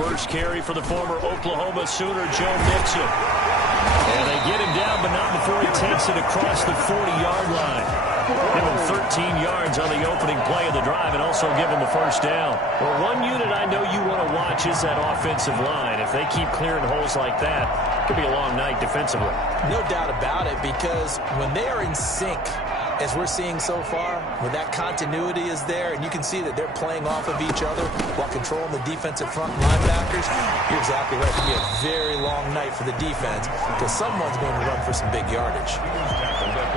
first carry for the former Oklahoma Sooner, Joe Mixon. And they get him down, but not before he takes it across the 40-yard line. Give him 13 yards on the opening play of the drive and also give him a first down. Well, one unit I know you want to watch is that offensive line. If they keep clearing holes like that, it could be a long night defensively. No doubt about it, because when they are in sync, as we're seeing so far, when that continuity is there, and you can see that they're playing off of each other while controlling the defensive front linebackers, you're exactly right. It could be a very long night for the defense because someone's going to run for some big yardage.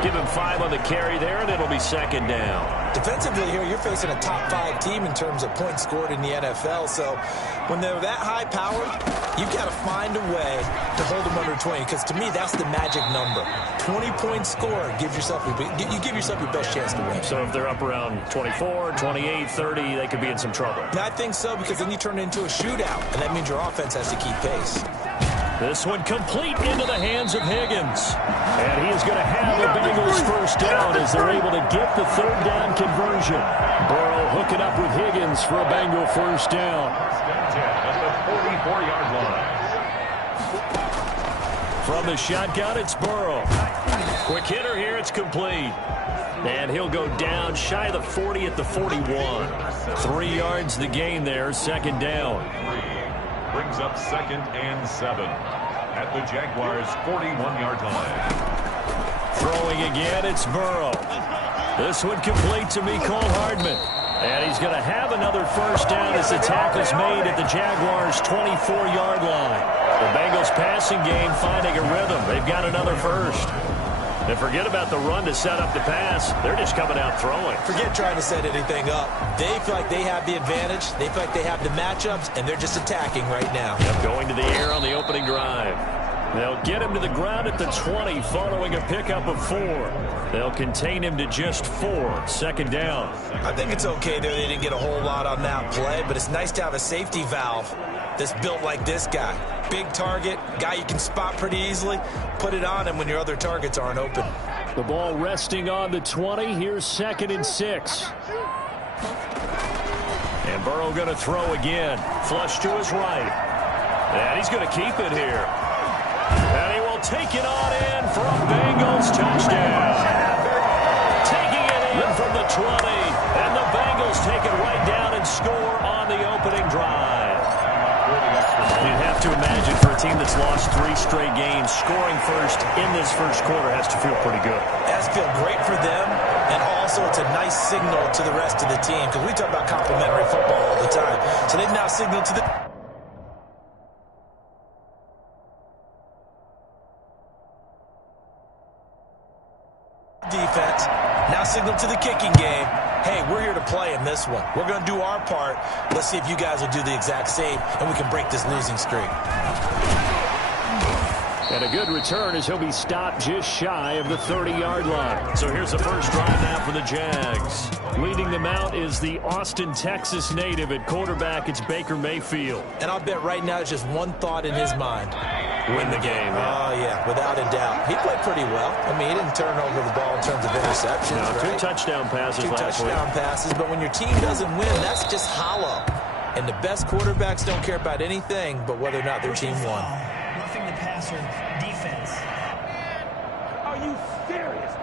Give him 5 on the carry there, and it'll be second down. Defensively here, you're facing a top-5 team in terms of points scored in the NFL. So when they're that high-powered, you've got to find a way to hold them under 20. Because to me, that's the magic number. 20-point score. You give yourself your best chance to win. So if they're up around 24, 28, 30, they could be in some trouble. I think so, because then you turn it into a shootout, and that means your offense has to keep pace. This one complete into the hands of Higgins. And he is going to have the Bengals first down as they're able to get the third down conversion. Burrow hooking up with Higgins for a Bengal first down. At the 44-yard line. From the shotgun, it's Burrow. Quick hitter here, it's complete. And he'll go down shy of the 40 at the 41. 3 yards the gain there, second down. Brings up 2nd and 7 at the Jaguars' 41-yard line. Throwing again, it's Burrow. This one complete to Mecole Hardman. And he's going to have another first down as the tackle's made at the Jaguars' 24-yard line. The Bengals passing game finding a rhythm. They've got another first. And forget about the run to set up the pass. They're just coming out throwing. Forget trying to set anything up. They feel like they have the advantage. They feel like they have the matchups, and they're just attacking right now. Yep, going to the air on the opening drive. They'll get him to the ground at the 20 following a pickup of 4. They'll contain him to just 4. Second down. I think it's okay there. They didn't get a whole lot on that play, but it's nice to have a safety valve that's built like this guy. Big target, guy you can spot pretty easily. Put it on him when your other targets aren't open. The ball resting on the 20. Here's 2nd and 6. And Burrow going to throw again. Flush to his right. And he's going to keep it here. And he will take it on in for a Bengals touchdown. Taking it in from the 20. And the Bengals take it right down and score on the opening drive. You'd have to imagine for a team that's lost 3 straight games, scoring first in this first quarter has to feel pretty good. It has to feel great for them, and also it's a nice signal to the rest of the team, because we talk about complimentary football all the time. So they've now signaled to the defense, now signal to the kicking game. Hey, we're here to play in this one. We're going to do our part. Let's see if you guys will do the exact same, and we can break this losing streak. And a good return as he'll be stopped just shy of the 30-yard line. So here's the first drive now for the Jags. Leading them out is the Austin, Texas native at quarterback. It's Baker Mayfield. And I'll bet right now it's just one thought in his mind. Win the game. Oh, yeah, without a doubt. He played pretty well. I mean, he didn't turn over the ball in terms of interceptions. No, right? 2 touchdown passes last week. 2 touchdown passes, but when your team doesn't win, that's just hollow. And the best quarterbacks don't care about anything but whether or not their team won. Roughing the passer defense. Are you serious?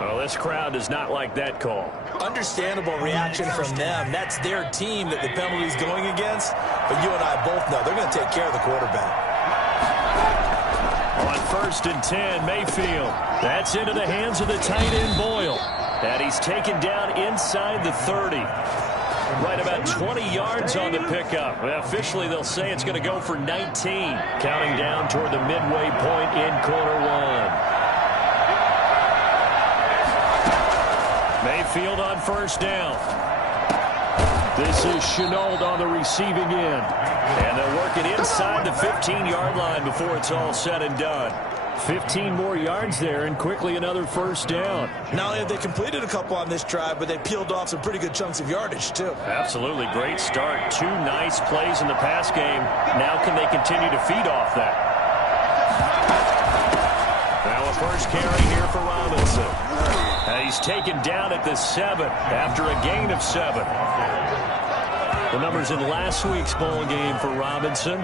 Well, this crowd does not like that call. Understandable reaction from them. That's their team that the penalty is going against. But you and I both know they're going to take care of the quarterback. On 1st and 10, Mayfield. That's into the hands of the tight end, Boyle. And he's taken down inside the 30. Right about 20 yards on the pickup. Officially, they'll say it's going to go for 19. Counting down toward the midway point in quarter 1. Mayfield on 1st down. This is Shenault on the receiving end. And they'll work it inside the 15-yard line before it's all said and done. 15 more yards there, and quickly another first down. Not only have they completed a couple on this drive, but they peeled off some pretty good chunks of yardage, too. Absolutely. Great start. 2 nice plays in the pass game. Now can they continue to feed off that? Now a first carry here for Robinson. And he's taken down at the 7 after a gain of 7. The numbers in last week's bowl game for Robinson.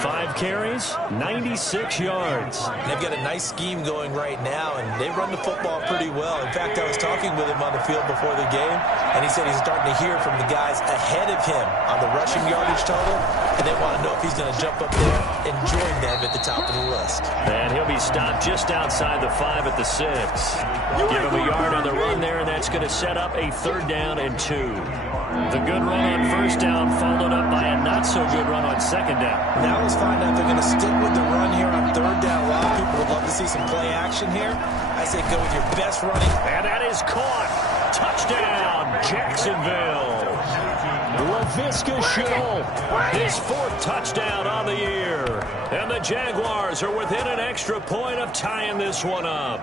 5 carries, 96 yards. They've got a nice scheme going right now, and they run the football pretty well. In fact, I was talking with him on the field before the game, and he said he's starting to hear from the guys ahead of him on the rushing yardage total, and they want to know if he's going to jump up there and join them at the top of the list. And he'll be stopped just outside the 5 at the 6. Give him a yard on the run there, and that's going to set up a 3rd down and 2. The good run on 1st down followed up by a not-so-good run on 2nd down. Now let's find out if they're going to stick with the run here on 3rd down. A lot of people would love to see some play action here. I say go with your best running. And that is caught. Touchdown, Jacksonville. Laviska Shenault, his 4th touchdown on the year. And the Jaguars are within an extra point of tying this one up.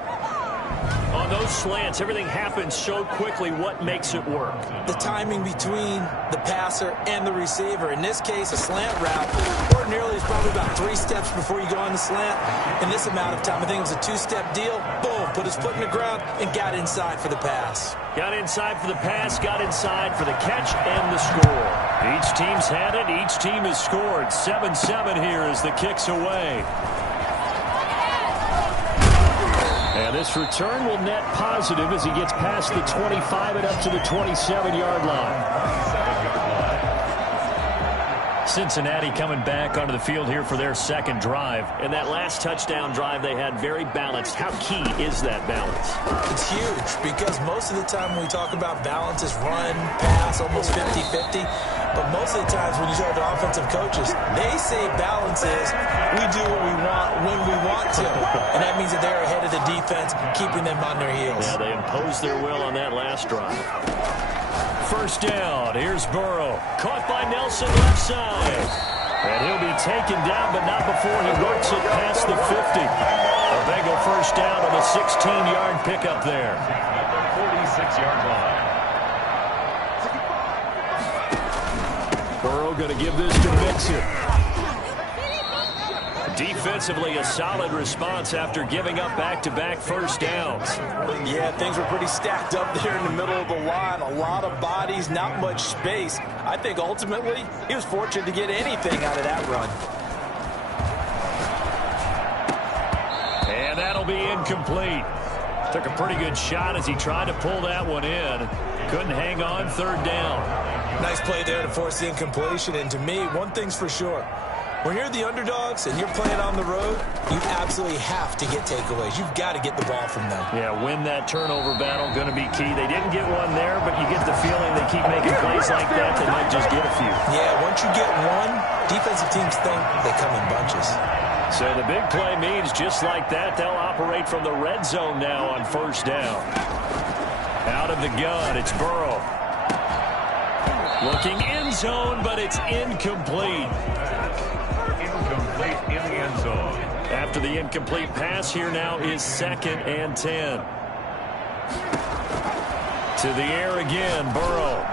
On those slants, everything happens so quickly. What makes it work? The timing between the passer and the receiver. In this case, a slant route ordinarily is probably about 3 steps before you go on the slant. In this amount of time, I think it was a 2-step deal. Boom, put his foot in the ground and got inside for the pass. Got inside for the pass, got inside for the catch and the score. Each team's had it. Each team has scored. 7-7 here as the kick's away. And this return will net positive as he gets past the 25 and up to the 27-yard line. Cincinnati coming back onto the field here for their 2nd drive. And that last touchdown drive they had very balanced. How key is that balance? It's huge because most of the time when we talk about balance is run, pass, almost 50-50. But most of the times when you talk to offensive coaches, they say balance is we do what we want when we want to. And that means that they're ahead of the defense, keeping them on their heels. Yeah, they imposed their will on that last drive. 1st down. Here's Burrow. Caught by Nelson left side. And he'll be taken down, but not before he works it past the 50. A Bengal 1st down on a 16-yard pickup there. At the 46-yard line. Burrow going to give this to Mixon. Defensively, a solid response after giving up back-to-back 1st downs. Yeah, things were pretty stacked up there in the middle of the line. A lot of bodies, not much space. I think ultimately he was fortunate to get anything out of that run. And that'll be incomplete. Took a pretty good shot as he tried to pull that one in. Couldn't hang on. 3rd down. Nice play there to force the incompletion. And to me, one thing's for sure. When you're the underdogs and you're playing on the road, you absolutely have to get takeaways. You've got to get the ball from them. Yeah, win that turnover battle, going to be key. They didn't get one there, but you get the feeling they keep making plays like that, they might just get a few. Yeah, once you get one, defensive teams think they come in bunches. So the big play means just like that, they'll operate from the red zone now on 1st down. Out of the gun, it's Burrow. Looking end zone, but it's incomplete. Incomplete in the end zone. After the incomplete pass, here now is 2nd and 10. To the air again, Burrow.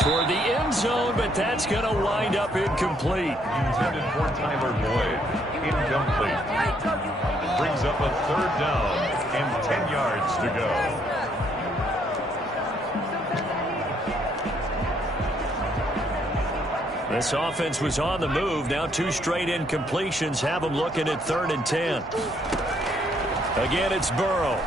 Toward the end zone, but that's going to wind up incomplete. Intended for Tyler Boyd. Incomplete. Brings up a 3rd down and 10 yards to go. This offense was on the move. Now 2 straight incompletions have them looking at 3rd and 10. Again, it's Burrow.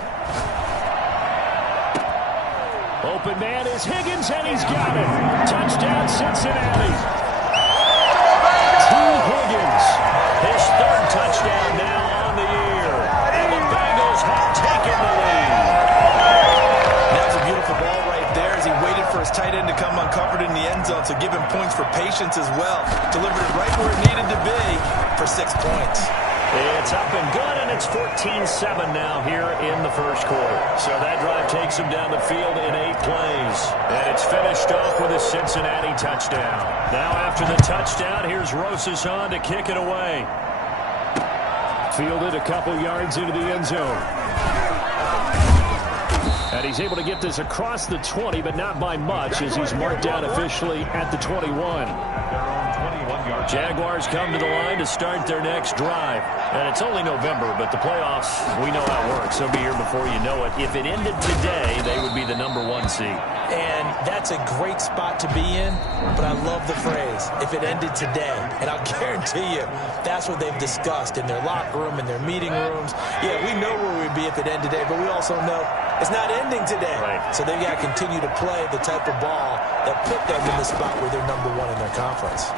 Open man is Higgins, and he's got it. Touchdown, Cincinnati. T. Higgins, his 3rd touchdown now on the year. And the Bengals have taken the lead. That was a beautiful ball right there as he waited for his tight end to come uncovered in the end zone, so give him points for patience as well. Delivered it right where it needed to be for 6 points. It's up and good, and it's 14-7 now here in the 1st quarter. So that drive takes him down the field in 8 plays. And it's finished off with a Cincinnati touchdown. Now after the touchdown, here's Rosas on to kick it away. Fielded a couple yards into the end zone. And he's able to get this across the 20, but not by much, as he's marked down officially at the 21. Jaguars come to the line to start their next drive. And it's only November, but the playoffs, we know how it works. They'll be here before you know it. If it ended today, they would be the #1 seed. And that's a great spot to be in, but I love the phrase, if it ended today. And I'll guarantee you, that's what they've discussed in their locker room, in their meeting rooms. Yeah, we know where we'd be if it ended today, but we also know it's not ending today. Right. So they've got to continue to play the type of ball that put them in the spot where they're #1 in their conference.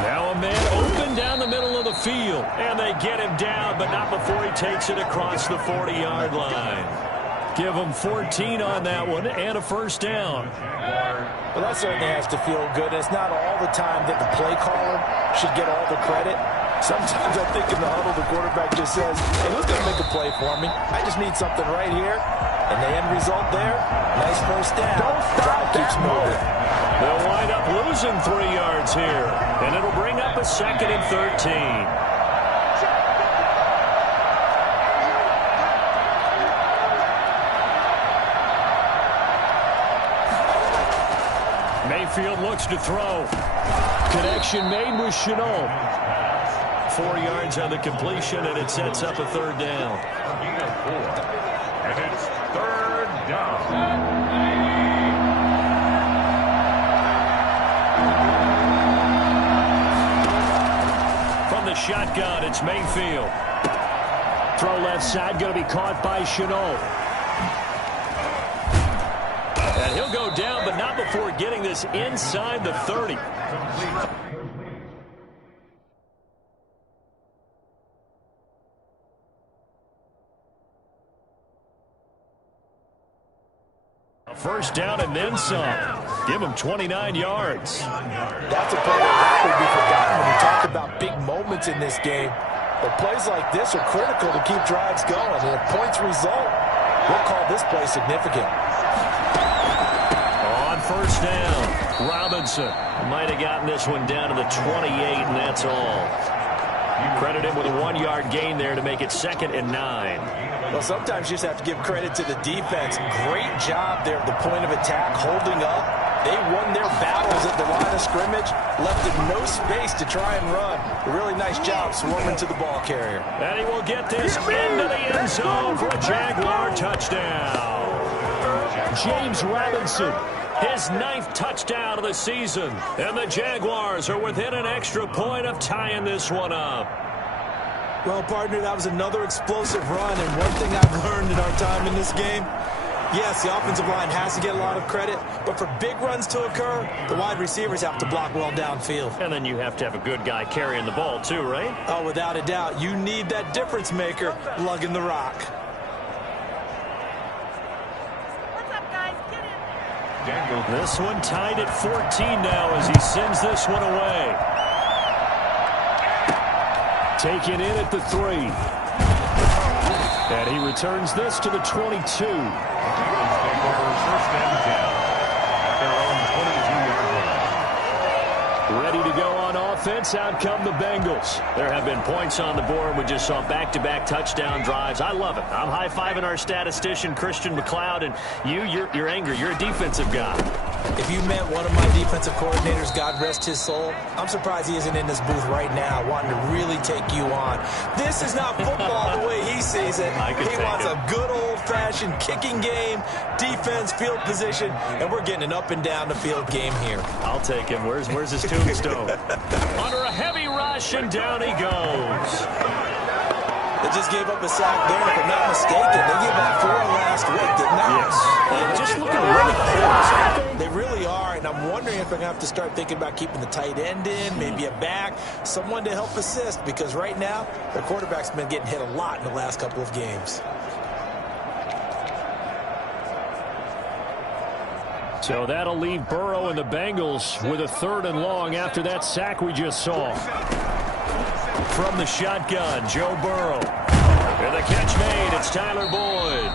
Now a man open down the middle of the field, and they get him down, but not before he takes it across the 40-yard line. Give him 14 on that one and a first down. Well, that certainly has to feel good. It's not all the time that the play caller should get all the credit. Sometimes I think in the huddle, the quarterback just says, hey, who's going to make a play for me? I just need something right here. And the end result there, nice first down. Drive keeps moving. They'll wind up losing 3 yards here, and it'll bring up a 2nd and 13. Mayfield looks to throw. Connection made with Chenault. 4 yards on the completion, and it sets up a 3rd down. And it's 3rd down. From the shotgun, it's Mayfield. Throw left side, going to be caught by Chenault. And he'll go down, but not before getting this inside the 30. A first down and then some. Give him 29 yards. That's a play that would be forgotten when you talk about big moments in this game. But plays like this are critical to keep drives going. And if points result, we'll call this play significant. On first down, Robinson might have gotten this one down to the 28, and that's all. Credit him with a 1-yard gain there to make it 2nd and 9. Well, sometimes you just have to give credit to the defense. Great job there at the point of attack, holding up. They won their battles at the line of scrimmage, left them no space to try and run. A really nice job swarming to the ball carrier. And he will get this into the end zone for a Jaguar touchdown. James Robinson, his 9th touchdown of the season. And the Jaguars are within an extra point of tying this one up. Well, partner, that was another explosive run. And one thing I've learned in our time in this game, yes, the offensive line has to get a lot of credit, but for big runs to occur, the wide receivers have to block well downfield. And then you have to have a good guy carrying the ball too, right? Oh, without a doubt. You need that difference maker lugging the rock. This one tied at 14 now as he sends this one away. Taken in at the 3. And he returns this to the 22. Eagles take over 1st and 10 at their own 22-yard line. Ready to go on offense. Out come the Bengals. There have been points on the board. We just saw back-to-back touchdown drives. I love it. I'm high-fiving our statistician, Christian McLeod, and you're angry. You're a defensive guy. If you met one of my defensive coordinators, God rest his soul, I'm surprised he isn't in this booth right now wanting to really take you on. This is not football the way he sees it. He wants a good old-fashioned kicking game, defense, field position, and we're getting an up-and-down-the-field game here. I'll take him. Where's his tombstone? Under a heavy rush, and down he goes. They just gave up a sack there, if I'm not mistaken. They gave up 4 last week, didn't they? Yes. And just looking really close, aren't they? They really are, and I'm wondering if I'm going to have to start thinking about keeping the tight end in, maybe a back, someone to help assist, because right now, their quarterback's been getting hit a lot in the last couple of games. So that'll leave Burrow and the Bengals with a 3rd and long after that sack we just saw. From the shotgun, Joe Burrow. And the catch made, it's Tyler Boyd.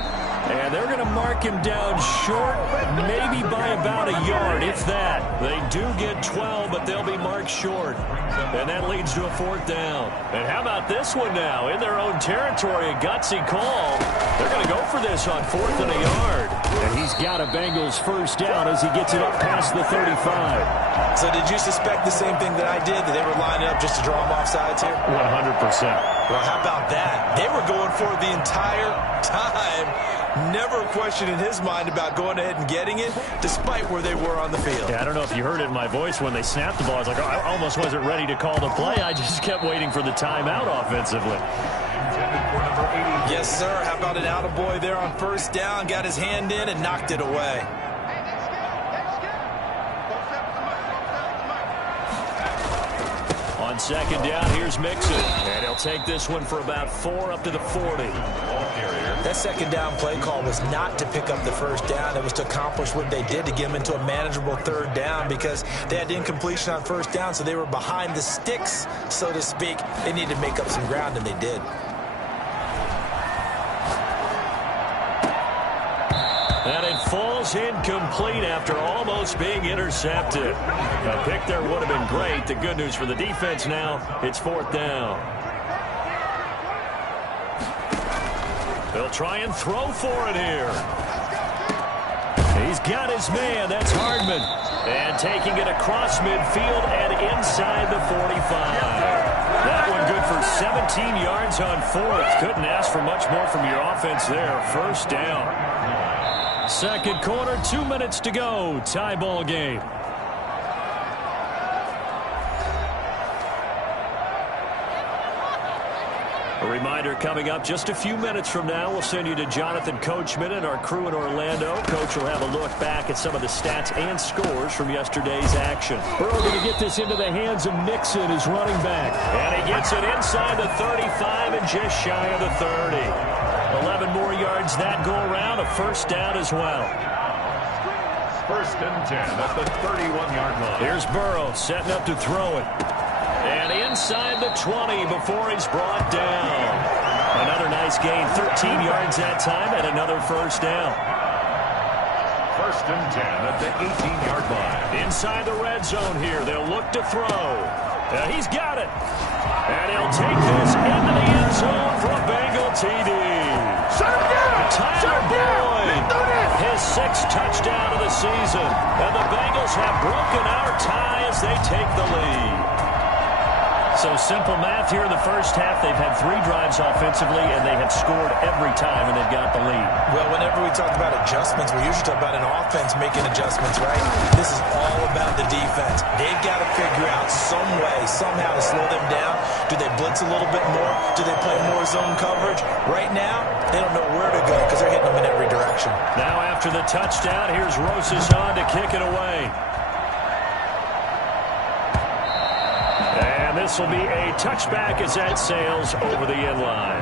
And they're going to mark him down short, maybe by about a yard, if that. They do get 12, but they'll be marked short. And that leads to a 4th down. And how about this one now? In their own territory, a gutsy call. They're going to go for this on 4th and a yard. And he's got a Bengals 1st down as he gets it up past the 35. So did you suspect the same thing that I did, that they were lining up just to draw him off sides here? 100%. Well, how about that? They were going for it the entire time. Never a question in his mind about going ahead and getting it, despite where they were on the field. Yeah, I don't know if you heard it in my voice when they snapped the ball. I was like, oh, I almost wasn't ready to call the play. I just kept waiting for the timeout offensively. Yes, sir. How about an attaboy there on 1st down? Got his hand in and knocked it away. On 2nd down, here's Mixon. And he'll take this one for about 4 up to the 40. That 2nd down play call was not to pick up the 1st down. It was to accomplish what they did, to get them into a manageable 3rd down, because they had incompletion on 1st down, so they were behind the sticks, so to speak. They needed to make up some ground, and they did. And it falls incomplete after almost being intercepted. A pick there would have been great. The good news for the defense now, it's 4th down. They'll try and throw for it here. He's got his man. That's Hardman. And taking it across midfield and inside the 45. That one good for 17 yards on 4th. Couldn't ask for much more from your offense there. 1st down. 2nd quarter, 2 minutes to go. Tie ball game. A reminder coming up just a few minutes from now. We'll send you to Jonathan Coachman and our crew in Orlando. Coach will have a look back at some of the stats and scores from yesterday's action. We're going to get this into the hands of Mixon, his running back. And he gets it inside the 35 and just shy of the 30. 11 more yards that go around. A 1st down as well. 1st and 10 at the 31-yard line. Here's Burrow setting up to throw it. And inside the 20 before he's brought down. Another nice gain, 13 yards that time, and another 1st down. 1st and 10 at the 18-yard line. Inside the red zone here, they'll look to throw. He's got it. And he'll take this into the end zone for a Bengal TD. Tyler Boyd, his 6th touchdown of the season. And the Bengals have broken our tie as they take the lead. So simple math here in the 1st half. They've had 3 drives offensively, and they have scored every time, and they've got the lead. Well, whenever we talk about adjustments, we usually talk about an offense making adjustments, right? This is all about the defense. They've got to figure out some way, somehow to slow them down. Do they blitz a little bit more? Do they play more zone coverage? Right now, they don't know where to go because they're hitting them in every direction. Now after the touchdown, here's Rosas on to kick it away. And this will be a touchback as that sails over the end line.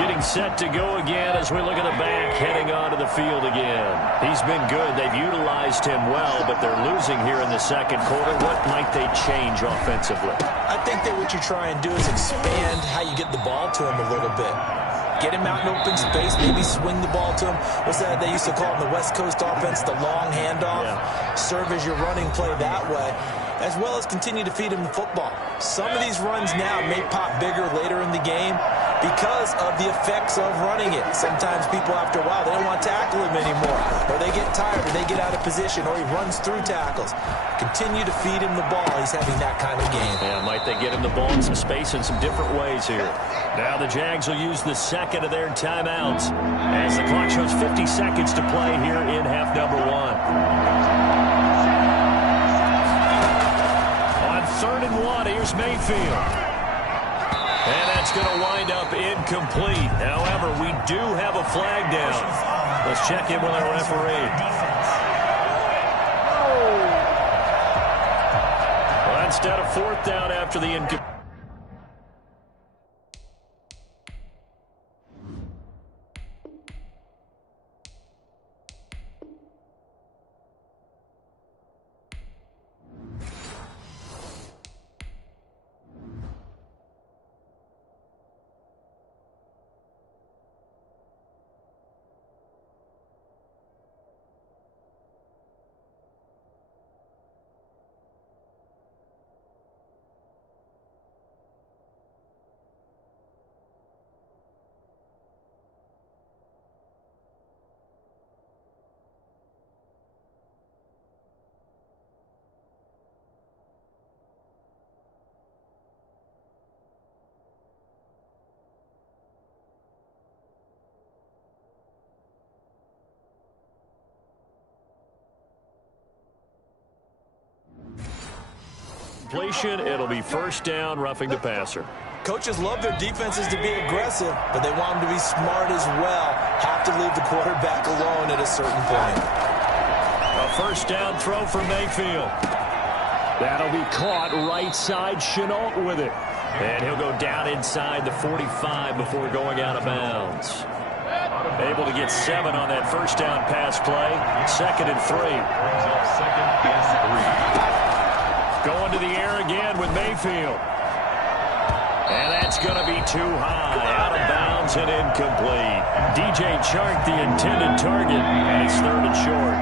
Getting set to go again as we look at the back heading onto the field again. He's been good. They've utilized him well, but they're losing here in the 2nd quarter. What might they change offensively? I think that what you try and do is expand how you get the ball to him a little bit. Get him out in open space, maybe swing the ball to him. What's that they used to call in the West Coast offense, the long handoff? Yeah. Serve as your running play that way, as well as continue to feed him the football. Some of these runs now may pop bigger later in the game because of the effects of running it. Sometimes people, after a while, they don't want to tackle him anymore, or they get tired, or they get out of position, or he runs through tackles. Continue to feed him the ball. He's having that kind of game. Yeah, might they get him the ball in some space in some different ways here. Now the Jags will use the 2nd of their timeouts as the clock shows 50 seconds to play here in half number 1. On 3rd and 1, here's Mayfield. And that's going to wind up incomplete. However, we do have a flag down. Let's check in with our referee. Well, instead of 4th down after the incomplete. completion. It'll be first down, roughing the passer. Coaches love their defenses to be aggressive, but they want them to be smart as well. Have to leave the quarterback alone at a certain point. A first down throw for Mayfield. That'll be caught right side. Chenault with it. And he'll go down inside the 45 before going out of bounds. Able to get 7 on that first down pass play. 2nd and 3. Brings up 2nd and 3. Going to the air again with Mayfield. And that's going to be too high. Out of bounds and incomplete. DJ Chark, the intended target, and it's 3rd and short.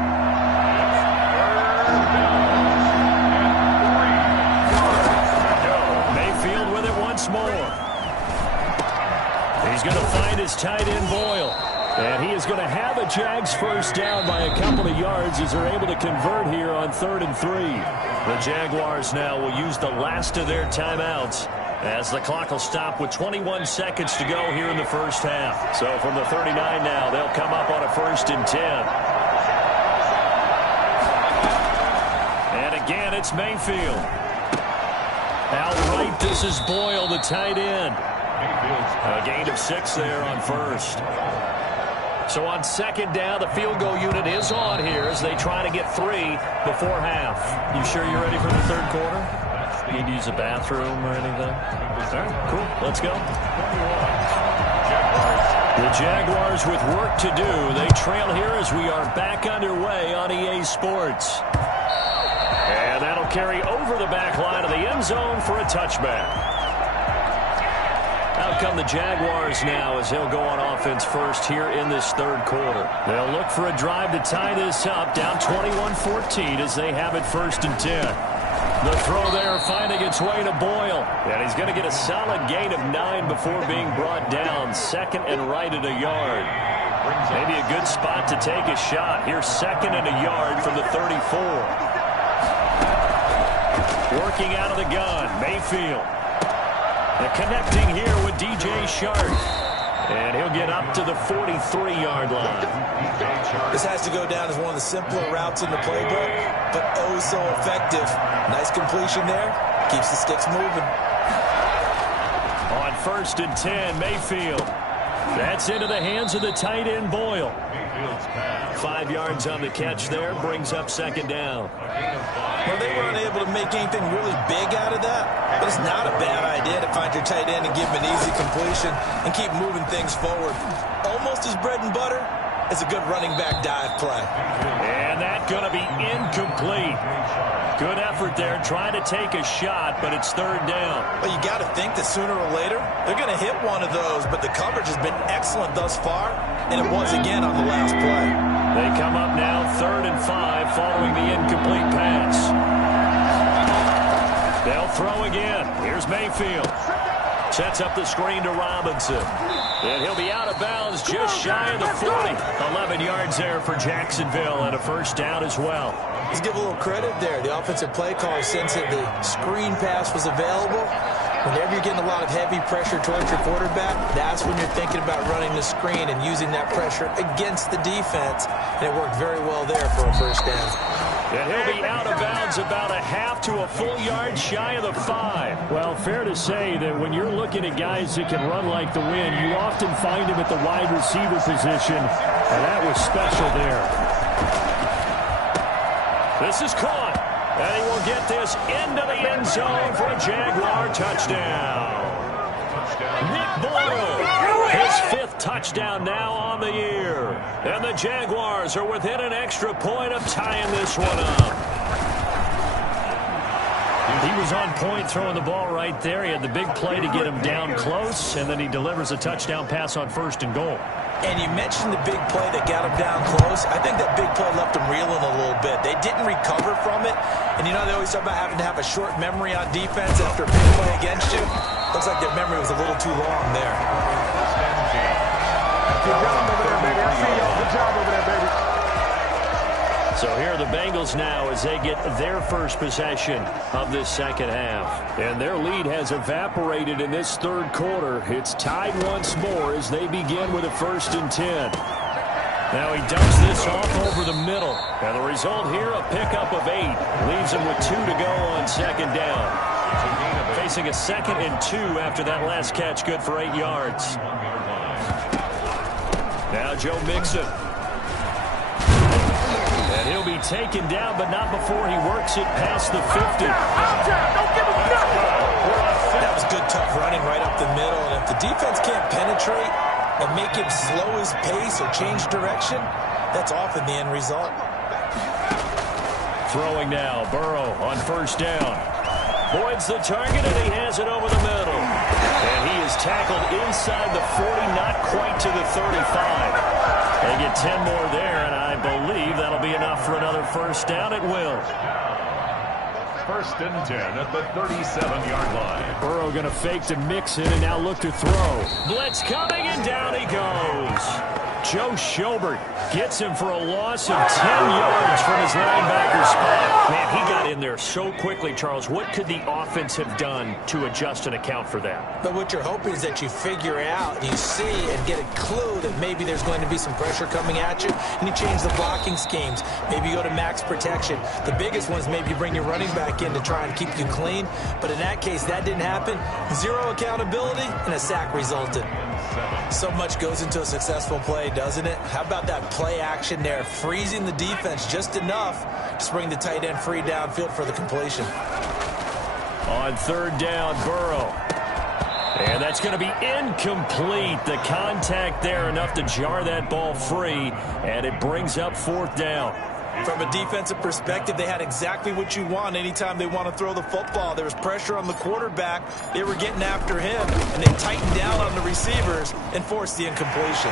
Mayfield with it once more. He's going to find his tight end Boyle. And he is going to have a Jags first down by a couple of yards as they're able to convert here on 3rd and 3. The Jaguars now will use the last of their timeouts, as the clock will stop with 21 seconds to go here in the first half. So from the 39 now, they'll come up on a 1st and 10. And again, it's Mayfield. Outright, this is Boyle, the tight end. A gain of 6 there on 1st. So on 2nd down, the field goal unit is on here as they try to get 3 before half. You sure you're ready for the 3rd quarter? Need to use a bathroom or anything? All right, cool. Let's go. The Jaguars with work to do. They trail here as we are back underway on EA Sports. And that'll carry over the back line of the end zone for a touchback. Out come the Jaguars now as they'll go on offense first here in this 3rd quarter. They'll look for a drive to tie this up, down 21-14 as they have it 1st and 10. The throw there finding its way to Boyle. And he's going to get a solid gain of 9 before being brought down. 2nd and right at a yard. Maybe a good spot to take a shot. Here's 2nd and a yard from the 34. Working out of the gun, Mayfield. And connecting here with DJ Chark. And he'll get up to the 43-yard line. This has to go down as one of the simpler routes in the playbook, but oh so effective. Nice completion there. Keeps the sticks moving. On 1st and 10, Mayfield. That's into the hands of the tight end Boyle. 5 yards on the catch there. Brings up 2nd down. Well, they were unable to make anything really big out of that, but it's not a bad idea to find your tight end and give him an easy completion and keep moving things forward. Almost as bread and butter as a good running back dive play. And that's going to be incomplete. Good effort there, trying to take a shot, but it's 3rd down. Well, you got to think that sooner or later they're going to hit one of those, but the coverage has been excellent thus far, and it was again on the last play. They come up now 3rd and 5 following the incomplete pass. They'll throw again. Here's Mayfield. Sets up the screen to Robinson. And he'll be out of bounds just shy of the 40. 11 yards there for Jacksonville and a first down as well. Let's give a little credit there. The offensive play caller, since the screen pass was available, whenever you're getting a lot of heavy pressure towards your quarterback, that's when you're thinking about running the screen and using that pressure against the defense. And it worked very well there for a first down. And he'll be out of bounds about a half to a full yard shy of the 5. Well, fair to say that when you're looking at guys that can run like the wind, you often find him at the wide receiver position, and that was special there. This is caught, and he will get this into the end zone for a Jaguar touchdown. Nick Boyle, his 5th touchdown now on the year. And the Jaguars are within an extra point of tying this one up. He was on point throwing the ball right there. He had the big play to get him down close, and then he delivers a touchdown pass on 1st and goal. And you mentioned the big play that got him down close. I think that big play left him reeling a little bit. They didn't recover from it. And, you know, they always talk about having to have a short memory on defense after a big play against you. Looks like their memory was a little too long there. Good job over there, baby. I see y'all. Good job over there, baby. So here are the Bengals now as they get their first possession of this second half. And their lead has evaporated in this 3rd quarter. It's tied once more as they begin with a 1st and 10. Now he dumps this off over the middle. And the result here, a pickup of 8. Leaves him with 2 to go on second down. Facing a 2nd and 2 after that last catch, good for 8 yards. Now Joe Mixon. And he'll be taken down, but not before he works it past the 50. That was good, tough running right up the middle. And if the defense can't penetrate and make him slow his pace or change direction, that's often the end result. Throwing now, Burrow on first down. Boyd's the target, and he has it over the middle. And he is tackled inside the 40, not quite to the 35. They get 10 more there, and I believe that'll be enough for another first down. It will. 1st and 10 at the 37-yard line. Burrow going to fake to Mixon and now look to throw. Blitz coming, and down he goes. Joe Schobert gets him for a loss of 10 yards from his linebacker spot. Man, he got in there so quickly, Charles. What could the offense have done to adjust and account for that? But what you're hoping is that you figure out, you see, and get a clue that maybe there's going to be some pressure coming at you, and you change the blocking schemes. Maybe you go to max protection. The biggest one is maybe you bring your running back in to try and keep you clean. But in that case, that didn't happen. 0 accountability, and a sack resulted. So much goes into a successful play, doesn't it? How about that play action there, freezing the defense just enough to bring the tight end free downfield for the completion. On 3rd down, Burrow. And that's going to be incomplete. The contact there enough to jar that ball free, and it brings up 4th down. From a defensive perspective, they had exactly what you want anytime they want to throw the football. There was pressure on the quarterback. They were getting after him, and they tightened down on the receivers and forced the incompletion.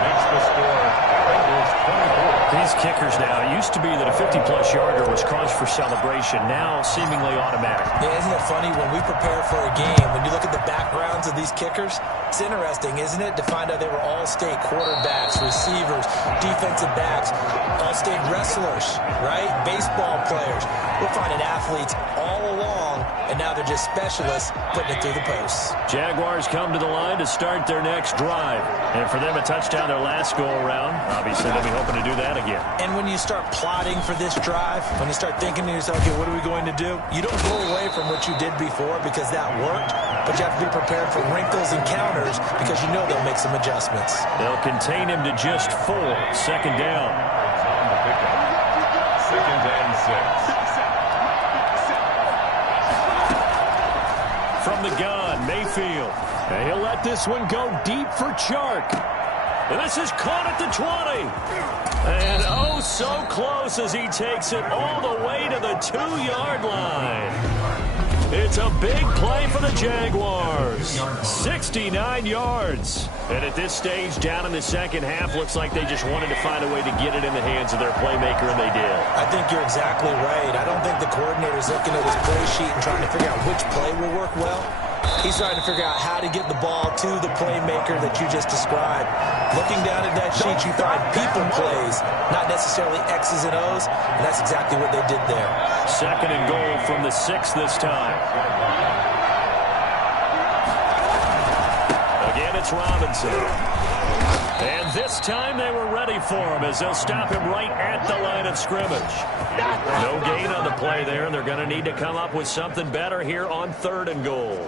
Makes the score. Bengals 24. These kickers now, it used to be that a 50-plus yarder was cause for celebration. Now seemingly automatic. Yeah, isn't it funny when we prepare for a game, when you look at the backgrounds of these kickers, it's interesting, isn't it, to find out they were all-state quarterbacks, receivers, defensive backs, all-state wrestlers, right? Baseball players. We're finding athletes all along, and now they're just specialists putting it through the posts. Jaguars come to the line to start their next drive. And for them, a touchdown their last go-around. Obviously, they'll be hoping to do that again. And when you start plotting for this drive, when you start thinking to yourself, okay, what are we going to do? You don't go away from what you did before because that worked, but you have to be prepared for wrinkles and counters because you know they'll make some adjustments. They'll contain him to just 4. 2nd down. 2nd and 6. From the gun, Mayfield. And he'll let this one go deep for Chark. And this is caught at the 20. And oh, so close as he takes it all the way to the 2-yard line. It's a big play for the Jaguars. 69 yards. And at this stage, down in the second half, looks like they just wanted to find a way to get it in the hands of their playmaker, and they did. I think you're exactly right. I don't think the coordinator's looking at his play sheet and trying to figure out which play will work well. He's trying to figure out how to get the ball to the playmaker that you just described. Looking down at that sheet, you find people plays, not necessarily X's and O's, and that's exactly what they did there. 2nd and goal from the 6 this time. Again, it's Robinson. And this time they were ready for him as they'll stop him right at the line of scrimmage. No gain on the play there, and they're going to need to come up with something better here on 3rd and goal.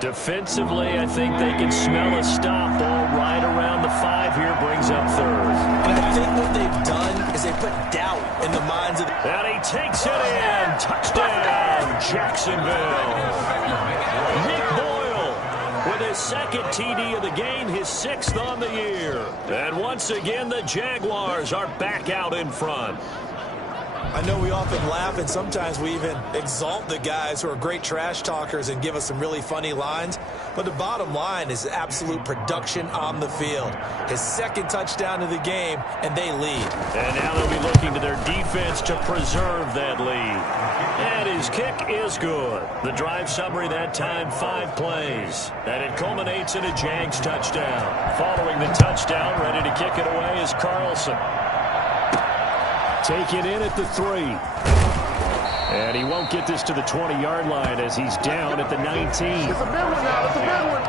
Defensively, I think they can smell a stop ball right around the 5 here, brings up 3rd. And I think what they've done is they put doubt in the minds of the... And he takes it in. Touchdown, Jacksonville. Nick Boyle with his 2nd TD of the game, his 6th on the year. And once again, the Jaguars are back out in front. I know we often laugh, and sometimes we even exalt the guys who are great trash talkers and give us some really funny lines. But the bottom line is absolute production on the field. His 2nd touchdown of the game, and they lead. And now they'll be looking to their defense to preserve that lead. And his kick is good. The drive summary that time, 5 plays. And it culminates in a Jags touchdown. Following the touchdown, ready to kick it away is Carlson. Take it in at the 3. And he won't get this to the 20-yard line as he's down at the 19. It's a big one now. It's a big one.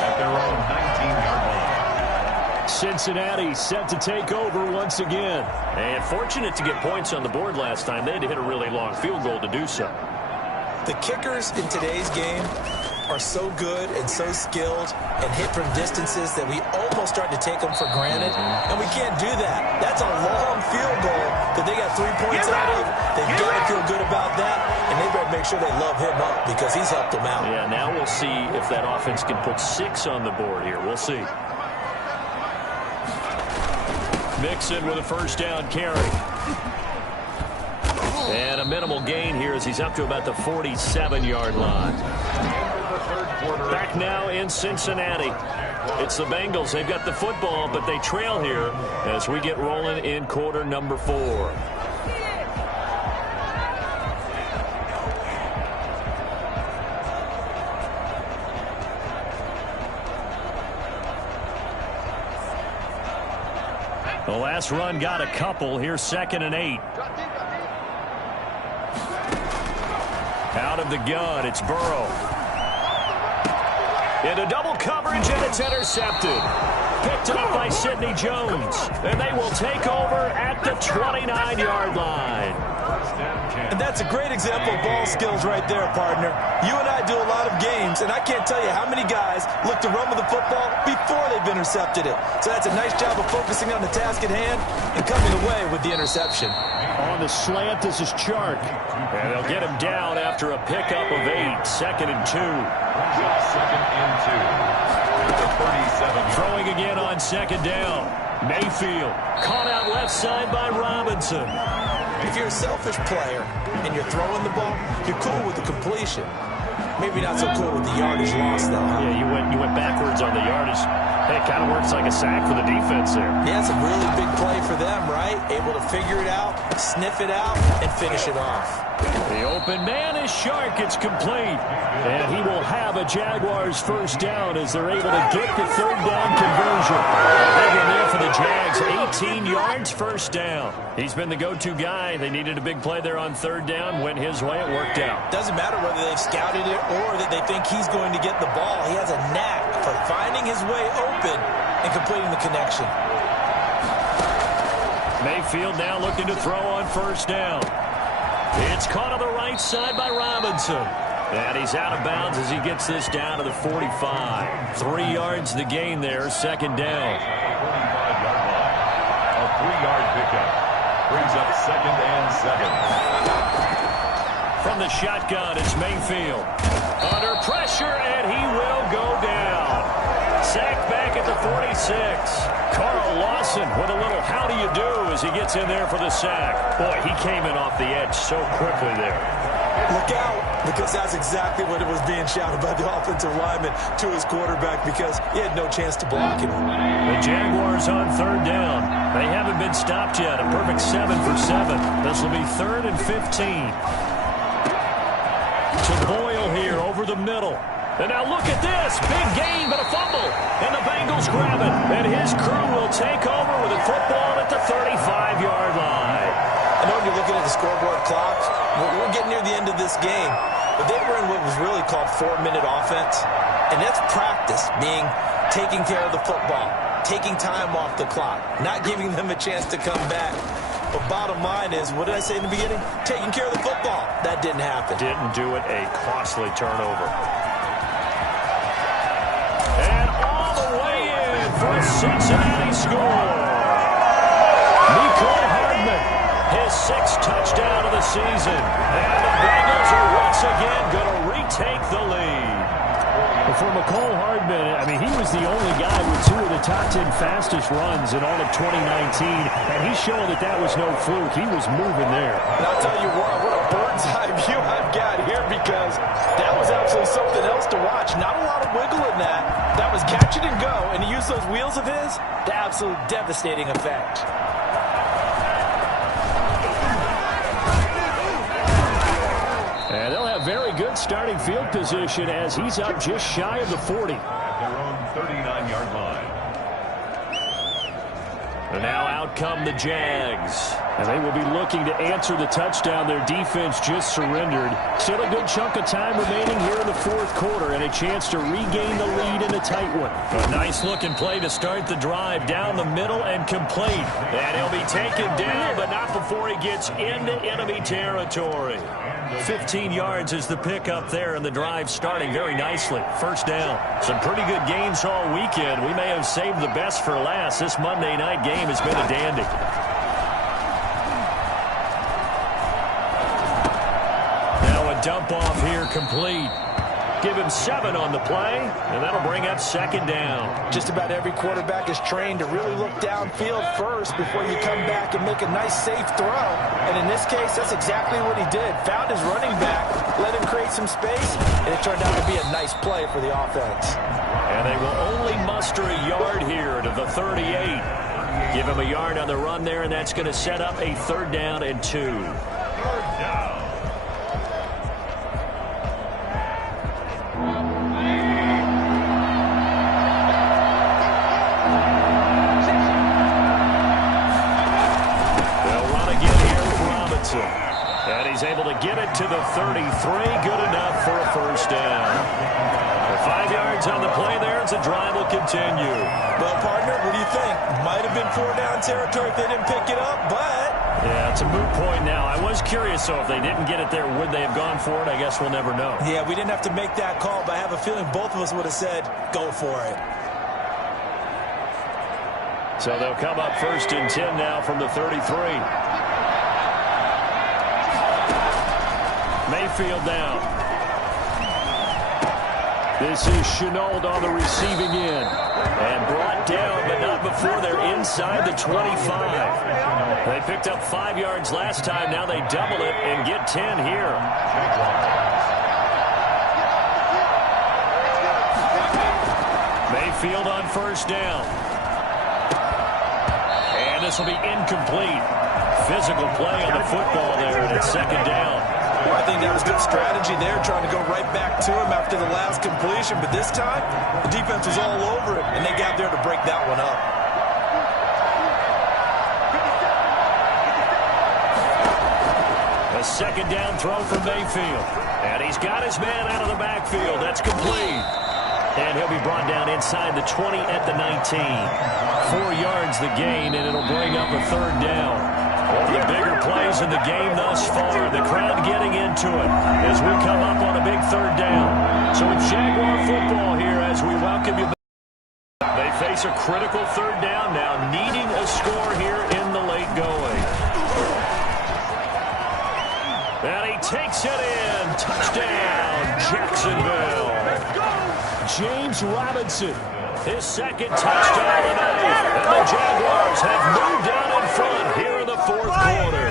At their own 19-yard Cincinnati set to take over once again. And fortunate to get points on the board last time. They had to hit a really long field goal to do so. The kickers in today's game are so good and so skilled and hit from distances that we almost start to take them for granted. And we can't do that. That's a long field goal that they got 3 points out of. They've got to feel good about that. And they better make sure they love him up because he's helped them out. Yeah, now we'll see if that offense can put 6 on the board here. We'll see. Mixon with a first down carry. And a minimal gain here as he's up to about the 47-yard line. Back now in Cincinnati. It's the Bengals. They've got the football, but they trail here as we get rolling in quarter number 4. The last run got a couple. Here's 2nd and 8. Out of the gun, it's Burrow. Into double coverage, and it's intercepted. Picked up by Sidney Jones. And they will take over at the 29-yard line. And that's a great example of ball skills right there, partner. You and I do a lot of games, and I can't tell you how many guys look to run with the football before they've intercepted it. So that's a nice job of focusing on the task at hand and coming away with the interception. On the slant, this is Chark. And they'll get him down after a pickup of 8. 2nd and 2. 2nd and 2. The 37. Throwing again on 2nd down. Mayfield caught out left side by Robinson. If you're a selfish player and you're throwing the ball, you're cool with the completion. Maybe not so cool with the yardage loss, though. Yeah, you went backwards on the yardage. Hey, it kind of works like a sack for the defense there. Yeah, it's a really big play for them, right? Able to figure it out, sniff it out, and finish it off. The open man is Chark. It's complete. And he will have a Jaguars first down as they're able to get the 3rd down conversion. Big one there for the Jags. 18 yards, first down. He's been the go-to guy. They needed a big play there on 3rd down. Went his way. It worked out. Doesn't matter whether they've scouted it or that they think he's going to get the ball. He has a knack for finding his way open and completing the connection. Mayfield now looking to throw on 1st down. It's caught on the right side by Robinson. And he's out of bounds as he gets this down to the 45. 3 yards the gain there, 2nd down. 45-yard line. A 3-yard pickup. Brings up 2nd and 7. From the shotgun, it's Mayfield. Under pressure, and he will go down. Sacked back at the 46. Carl Lawson with a little how do you do as he gets in there for the sack. Boy, he came in off the edge so quickly there. Look out, because that's exactly what it was being shouted by the offensive lineman to his quarterback because he had no chance to block him. The Jaguars on 3rd down. They haven't been stopped yet. A perfect 7 for 7. This will be 3rd and 15. To Boyle here over the middle. And now look at this. Big gain, but a fumble. And the Bengals grab it. And his crew will take over with a football at the 35-yard line. I know when you're looking at the scoreboard clock, we're getting near the end of this game. But they were in what was really called 4-minute offense. And that's practice, meaning taking care of the football, taking time off the clock, not giving them a chance to come back. But bottom line is, what did I say in the beginning? Taking care of the football. That didn't happen. Didn't do it. A costly turnover. And all the way in for a Cincinnati score. Mecole Hardman, his 6th touchdown of the season. And the Bengals are once again going to retake the lead. For Mecole Hardman, I mean, he was the only guy with 2 of the top 10 fastest runs in all of 2019, and he's showing that that was no fluke. He was moving there. And I'll tell you what a bird's eye view I've got here because that was absolutely something else to watch. Not a lot of wiggle in that. That was catch it and go, and he used those wheels of his to absolute devastating effect. And they'll have very good starting field position as he's up just shy of the 40. At their own 39-yard line. And now out come the Jags. And they will be looking to answer the touchdown. Their defense just surrendered. Still a good chunk of time remaining here in the fourth quarter and a chance to regain the lead in a tight one. A nice-looking play to start the drive down the middle and complete. And he'll be taken down, but not before he gets into enemy territory. 15 yards is the pickup there, and the drive starting very nicely. First down. Some pretty good games all weekend. We may have saved the best for last. This Monday night game has been a dandy. Now a dump off here complete. Give him 7 on the play, and that'll bring up second down. Just about every quarterback is trained to really look downfield first before you come back and make a nice, safe throw. And in this case, that's exactly what he did. Found his running back, let him create some space, and it turned out to be a nice play for the offense. And they will only muster a yard here to the 38. Give him a yard on the run there, and that's going to set up a 3rd down and 2. 3rd down. And he's able to get it to the 33. Good enough for a first down. 5 yards on the play there as the drive will continue. Well, partner, what do you think? Might have been 4-down territory if they didn't pick it up, but... Yeah, it's a moot point now. I was curious, so if they didn't get it there, would they have gone for it? I guess we'll never know. Yeah, we didn't have to make that call, but I have a feeling both of us would have said, go for it. So they'll come up 1st and 10 now from the 33. Mayfield down. This is Chenault on the receiving end. And brought down, but not before they're inside the 25. They picked up 5 yards last time. Now they double it and get 10 here. Mayfield on 1st down. And this will be incomplete. Physical play on the football there, and it's 2nd down. Well, I think that was good strategy there, trying to go right back to him after the last completion. But this time, the defense was all over it, and they got there to break that one up. A 2nd down throw from Mayfield. And he's got his man out of the backfield. That's complete. And he'll be brought down inside the 20 at the 19. 4 yards the gain, and it'll bring up a 3rd down. One of the bigger plays in the game thus far. The crowd getting into it as we come up on a big 3rd down. So it's Jaguar football here as we welcome you back. They face a critical 3rd down now, needing a score here in the late going. And he takes it in. Touchdown, Jacksonville. James Robinson, his 2nd touchdown tonight. And the Jaguars have moved down in front here in the 4th quarter.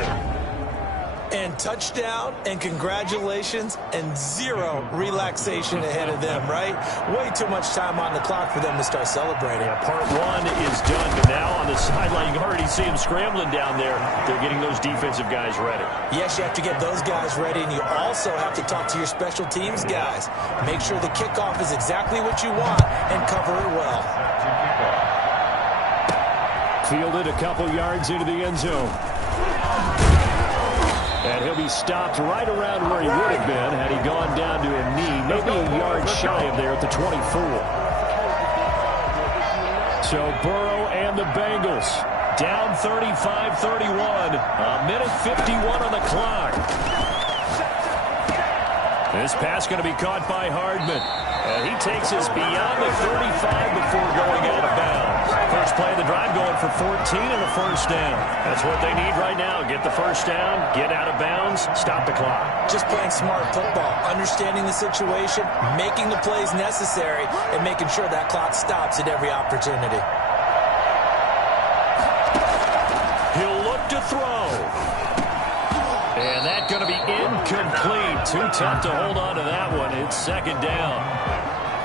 And touchdown, and congratulations, and 0 relaxation ahead of them, right? Way too much time on the clock for them to start celebrating. Yeah, part 1 is done, but now on the sideline, you can already see them scrambling down there. They're getting those defensive guys ready. Yes, you have to get those guys ready, and you also have to talk to your special teams guys. Make sure the kickoff is exactly what you want, and cover it well. Fielded a couple yards into the end zone. And he'll be stopped right around where he would have been had he gone down to a knee, maybe a yard shy of there at the 24. So Burrow and the Bengals down 35-31. A minute 51 on the clock. This pass going to be caught by Hardman. And he takes us beyond the 35 before going out of bounds. First play of the drive going for 14 and a first down. That's what they need right now. Get the first down, get out of bounds, stop the clock. Just playing smart football, understanding the situation, making the plays necessary, and making sure that clock stops at every opportunity. He'll look to throw. And that's going to be incomplete. Too tough to hold on to that one. It's 2nd down.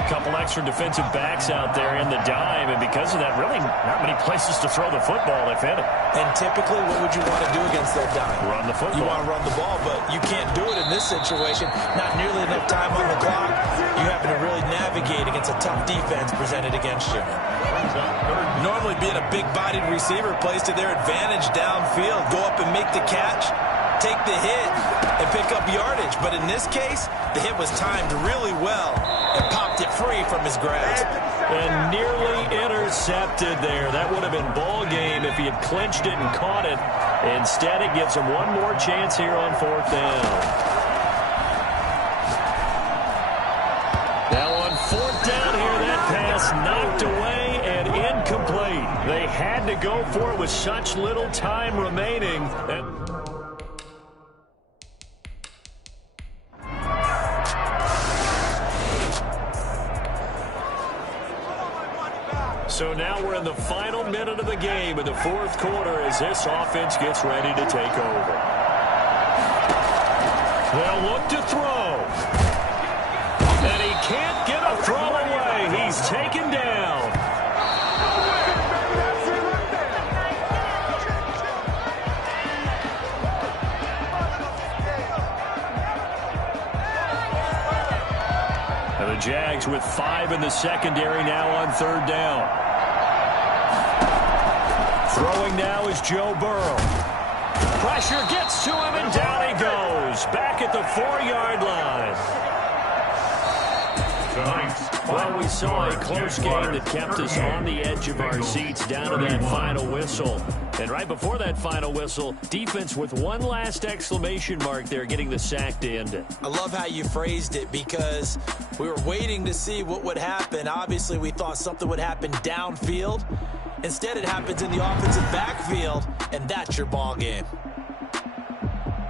A couple extra defensive backs out there in the dime, and because of that, really not many places to throw the football, if any. And typically, what would you want to do against that dime? Run the football. You want to run the ball, but you can't do it in this situation. Not nearly enough time on the clock. You happen to really navigate against a tough defense presented against you. Normally being a big-bodied receiver plays to their advantage downfield. Go up and make the catch, take the hit, and pick up yardage. But in this case, the hit was timed really well and popped it free from his grasp. And nearly intercepted there. That would have been ball game if he had clinched it and caught it. Instead, it gives him one more chance here on 4th down. Now on 4th down here, that pass knocked away and incomplete. They had to go for it with such little time remaining. So now we're in the final minute of the game in the 4th quarter as this offense gets ready to take over. They'll look to throw. And he can't get a throw away. He's taken down. And the Jags with 5 in the secondary now on 3rd down. Throwing now is Joe Burrow. Pressure gets to him, and down he goes. Back at the 4-yard line. Well, we saw a close game that kept us on the edge of our seats down to that final whistle. And right before that final whistle, defense with one last exclamation mark there, getting the sack to end it. I love how you phrased it because we were waiting to see what would happen. Obviously, we thought something would happen downfield. Instead, it happens in the offensive backfield, and that's your ball game.